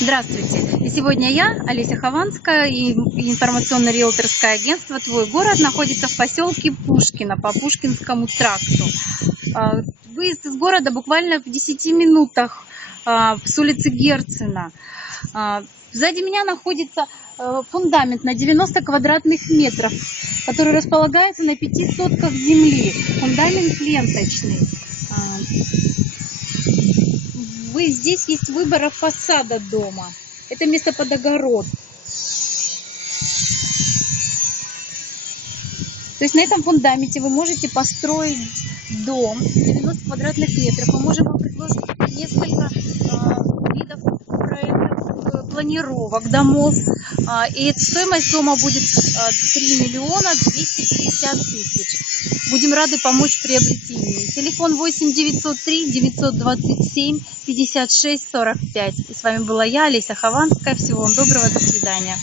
Здравствуйте! И сегодня я, Олеся Хованская, и информационно-риэлторское агентство «Твой город» находится в поселке Пушкино по Пушкинскому тракту. Выезд из города буквально в 10 минутах с улицы Герцена. Сзади меня находится фундамент на 90 квадратных метров, который располагается на 5 сотках земли. Фундамент ленточный. Здесь есть выбор фасада дома. Это место под огород. То есть на этом фундаменте вы можете построить дом 90 квадратных метров. Мы можем вам предложить несколько видов проектов, планировок домов. И стоимость дома будет 3 миллиона 250 тысяч. Будем рады помочь в приобретении. Телефон 8 903 927 56 45. И с вами была я, Олеся Хованская. Всего вам доброго, до свидания.